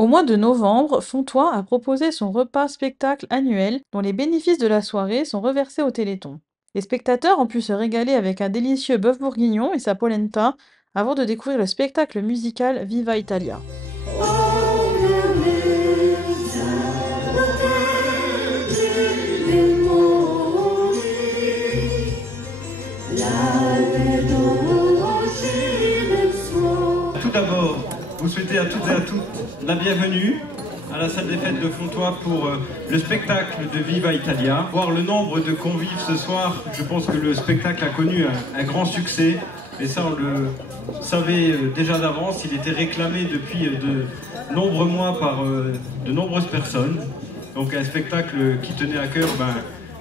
Au mois de novembre, Fontoy a proposé son repas-spectacle annuel dont les bénéfices de la soirée sont reversés au Téléthon. Les spectateurs ont pu se régaler avec un délicieux bœuf bourguignon et sa polenta avant de découvrir le spectacle musical Viva Italia. Tout d'abord, vous souhaitez à toutes et à tous la bienvenue à la salle des fêtes de Fontoy pour le spectacle de Viva Italia. Voir le nombre de convives ce soir, je pense que le spectacle a connu un grand succès. Et ça, on le savait déjà d'avance. Il était réclamé depuis de nombreux mois par de nombreuses personnes. Donc un spectacle qui tenait à cœur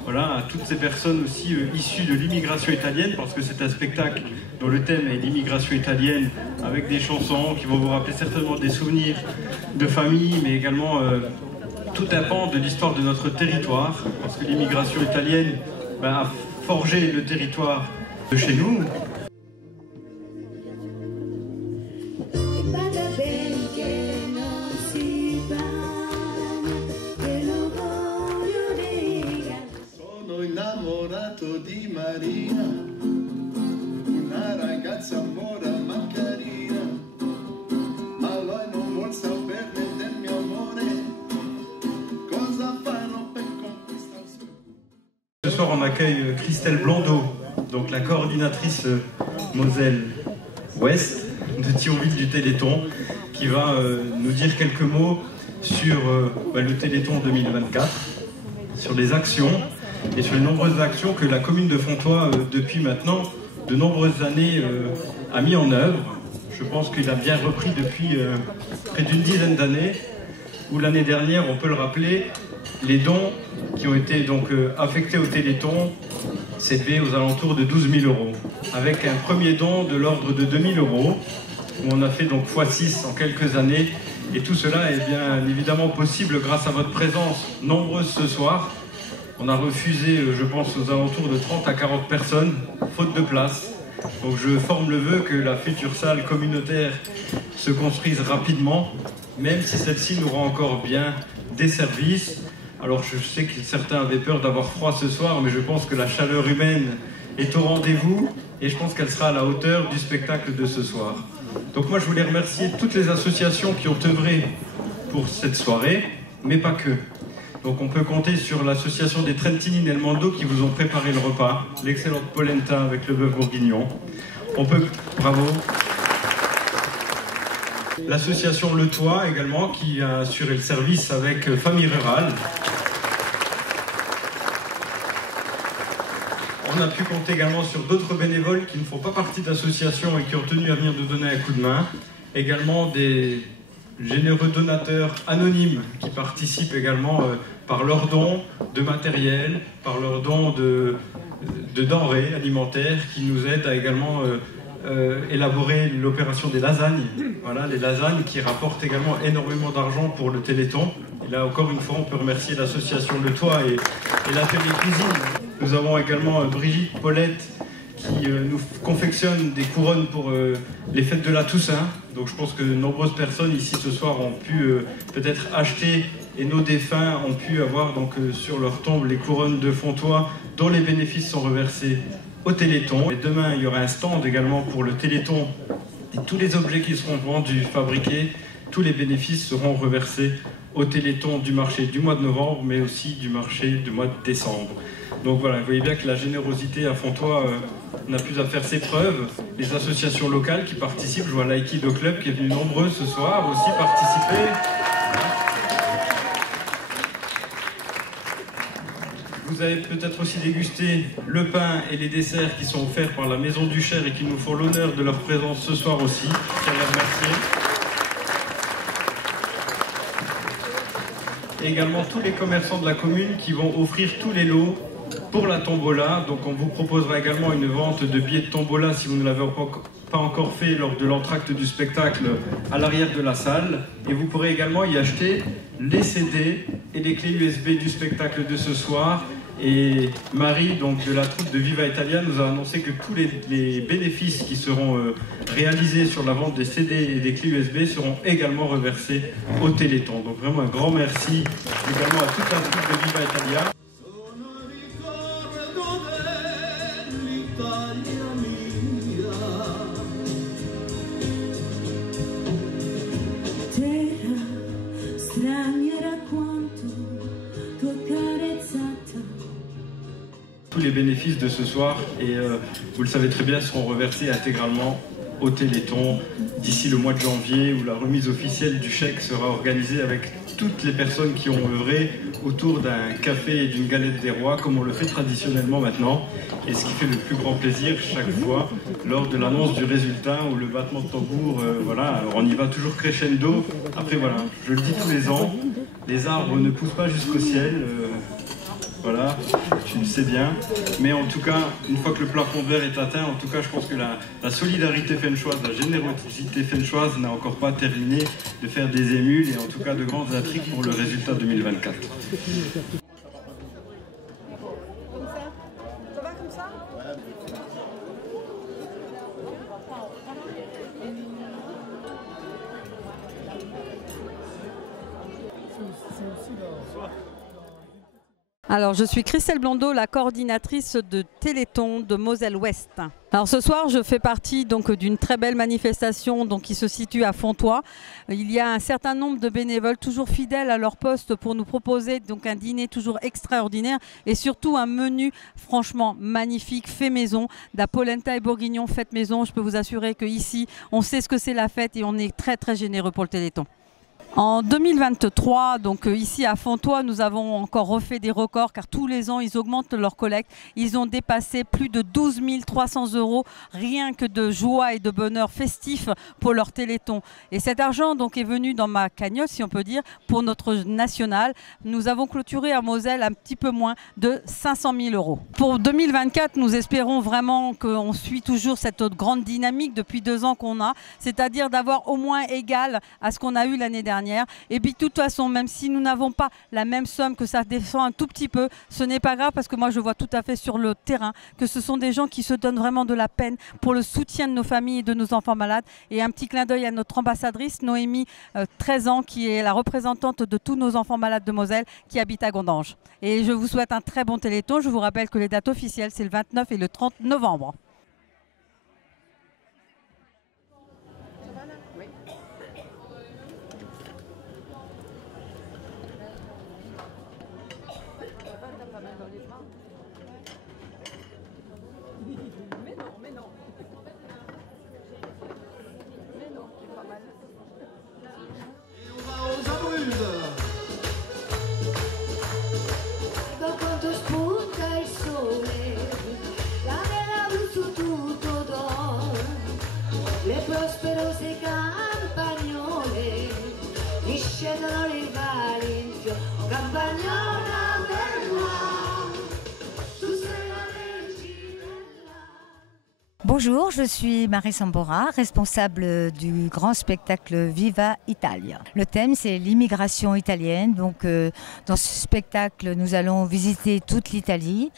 voilà, à toutes ces personnes aussi issues de l'immigration italienne, parce que c'est un spectacle dont le thème est l'immigration italienne, avec des chansons qui vont vous rappeler certainement des souvenirs de famille, mais également tout un pan de l'histoire de notre territoire, parce que l'immigration italienne a forgé le territoire de chez nous. Innamorato di Marina, una ragazza mora ma carina, ma lei non vuol saperne del mio amore, cosa farò per conquistarsi. Ce soir on accueille Christelle Blondeau, donc la coordinatrice Moselle Ouest de Thionville du Téléthon, qui va nous dire quelques mots sur le Téléthon 2024, sur les actions et sur les nombreuses actions que la commune de Fontoy, depuis maintenant de nombreuses années, a mis en œuvre. Je pense qu'il a bien repris depuis près d'une dizaine d'années, où l'année dernière, on peut le rappeler, les dons qui ont été donc affectés au Téléthon s'élevaient aux alentours de 12 000 €, avec un premier don de l'ordre de 2 000 €, où on a fait donc x6 en quelques années, et tout cela est bien évidemment possible grâce à votre présence nombreuse ce soir. On a refusé, je pense, aux alentours de 30 à 40 personnes, faute de place. Donc je forme le vœu que la future salle communautaire se construise rapidement, même si celle-ci nous rend encore bien des services. Alors je sais que certains avaient peur d'avoir froid ce soir, mais je pense que la chaleur humaine est au rendez-vous et je pense qu'elle sera à la hauteur du spectacle de ce soir. Donc moi je voulais remercier toutes les associations qui ont œuvré pour cette soirée, mais pas que. Donc on peut compter sur l'association des Trentini nel Mondo qui vous ont préparé le repas, l'excellente polenta avec le bœuf bourguignon. Bravo. L'association Le Toit également qui a assuré le service avec Famille Rurale. On a pu compter également sur d'autres bénévoles qui ne font pas partie d'associations et qui ont tenu à venir nous donner un coup de main. Également des généreux donateurs anonymes qui participent également par leurs dons de matériel, par leurs dons de denrées alimentaires, qui nous aident à également élaborer l'opération des lasagnes. Voilà, les lasagnes qui rapportent également énormément d'argent pour le Téléthon. Et là encore une fois, on peut remercier l'association Le Toit et l'atelier cuisine. Nous avons également Brigitte Paulette qui nous confectionne des couronnes pour les fêtes de la Toussaint. Donc je pense que de nombreuses personnes ici ce soir ont pu peut-être acheter, et nos défunts ont pu avoir donc sur leur tombe les couronnes de Fontoy dont les bénéfices sont reversés au Téléthon. Et demain il y aura un stand également pour le Téléthon et tous les objets qui seront vendus, fabriqués, tous les bénéfices seront reversés au Téléthon du marché du mois de novembre, mais aussi du marché du mois de décembre. Donc voilà, vous voyez bien que la générosité à Fontoy n'a plus à faire ses preuves. Les associations locales qui participent, je vois l'Aikido Club qui est venu nombreux ce soir aussi participer. Vous avez peut-être aussi dégusté le pain et les desserts qui sont offerts par la Maison du Cher et qui nous font l'honneur de leur présence ce soir aussi. Je tiens à les remercier. Et également tous les commerçants de la commune qui vont offrir tous les lots pour la tombola. Donc on vous proposera également une vente de billets de tombola si vous ne l'avez pas encore fait lors de l'entracte du spectacle à l'arrière de la salle. Et vous pourrez également y acheter les CD et les clés USB du spectacle de ce soir, Et Marie, donc de la troupe de Viva Italia, nous a annoncé que tous les bénéfices qui seront réalisés sur la vente des CD et des clés USB seront également reversés au Téléthon. Donc vraiment un grand merci également à toute la troupe de Viva Italia. Tous les bénéfices de ce soir, et vous le savez très bien, seront reversés intégralement au Téléthon d'ici le mois de janvier, où la remise officielle du chèque sera organisée avec toutes les personnes qui ont œuvré autour d'un café et d'une galette des rois, comme on le fait traditionnellement maintenant, et ce qui fait le plus grand plaisir chaque fois lors de l'annonce du résultat ou le battement de tambour. Voilà, alors on y va toujours crescendo. Après voilà, je le dis tous les ans, les arbres ne poussent pas jusqu'au ciel. Voilà, tu le sais bien. Mais en tout cas, une fois que le plafond de verre est atteint, en tout cas, je pense que la solidarité fenchoise, la générosité fenchoise n'a encore pas terminé de faire des émules et en tout cas de grandes intrigues pour le résultat 2024. Ça va comme ça ? Alors, je suis Christelle Blondeau, la coordinatrice de Téléthon de Moselle-Ouest. Alors ce soir, je fais partie donc d'une très belle manifestation qui se situe à Fontoy. Il y a un certain nombre de bénévoles toujours fidèles à leur poste pour nous proposer donc un dîner toujours extraordinaire et surtout un menu franchement magnifique, fait maison, de la polenta et bourguignon faite maison. Je peux vous assurer qu'ici, on sait ce que c'est la fête et on est très très généreux pour le Téléthon. En 2023, donc ici à Fontoy, nous avons encore refait des records car tous les ans, ils augmentent leur collecte. Ils ont dépassé plus de 12 300 € rien que de joie et de bonheur festif pour leur Téléthon. Et cet argent donc est venu dans ma cagnotte, si on peut dire, pour notre national. Nous avons clôturé à Moselle un petit peu moins de 500 000 €. Pour 2024, nous espérons vraiment qu'on suit toujours cette grande dynamique depuis 2 ans qu'on a, c'est-à-dire d'avoir au moins égal à ce qu'on a eu l'année dernière. Et puis de toute façon, même si nous n'avons pas la même somme, que ça descend un tout petit peu, ce n'est pas grave parce que moi je vois tout à fait sur le terrain que ce sont des gens qui se donnent vraiment de la peine pour le soutien de nos familles et de nos enfants malades. Et un petit clin d'œil à notre ambassadrice Noémie, 13 ans, qui est la représentante de tous nos enfants malades de Moselle, qui habite à Gondange. Et je vous souhaite un très bon Téléthon. Je vous rappelle que les dates officielles, c'est le 29 et le 30 novembre. Bonjour, je suis Marie Sambora, responsable du grand spectacle Viva Italia. Le thème, c'est l'immigration italienne. Donc, dans ce spectacle, nous allons visiter toute l'Italie.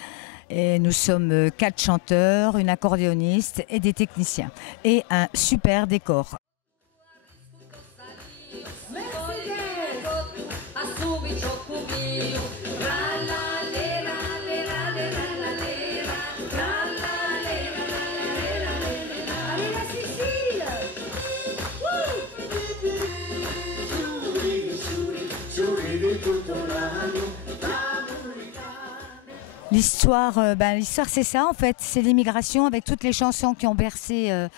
Et nous sommes 4 chanteurs, une accordéoniste et des techniciens. Et un super décor. L'histoire, c'est ça en fait, c'est l'immigration avec toutes les chansons qui ont bercé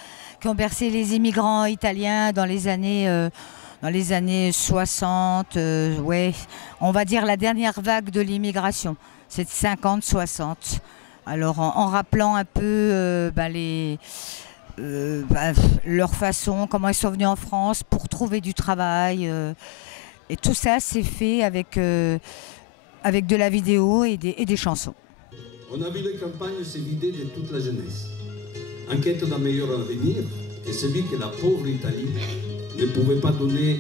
les immigrants italiens dans les années 60, ouais, on va dire la dernière vague de l'immigration, c'est 50-60. Alors en rappelant un peu leur façon, comment ils sont venus en France pour trouver du travail, et tout ça c'est fait avec de la vidéo et des chansons. On a vu les campagnes se vider de toute la jeunesse. En quête d'un meilleur avenir, et celui que la pauvre Italie ne pouvait pas donner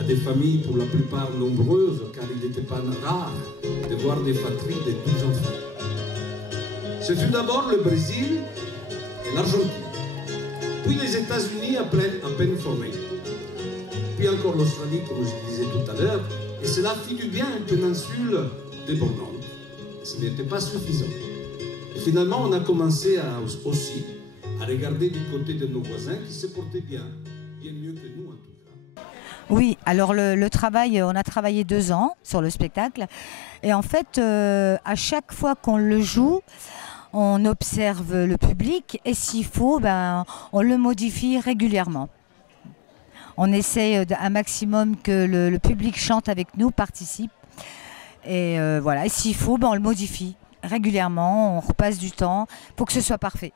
à des familles pour la plupart nombreuses, car il n'était pas rare de voir des fratries de 12 enfants. Ce fut d'abord le Brésil et l'Argentine, puis les États-Unis à peine formés, puis encore l'Australie, comme je disais tout à l'heure, et cela fit du bien à une péninsule débordante. Ce n'était pas suffisant. Et finalement, on a commencé aussi à regarder du côté de nos voisins qui se portaient bien mieux que nous en tout cas. Oui, alors le travail, on a travaillé 2 ans sur le spectacle. Et en fait, à chaque fois qu'on le joue, on observe le public et s'il faut, on le modifie régulièrement. On essaie un maximum que le public chante avec nous, participe. Et voilà, et s'il faut, on le modifie régulièrement, on repasse du temps pour que ce soit parfait.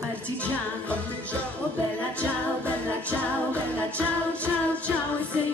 Partigiano, oh bella ciao, ciao, ciao, ciao, e sei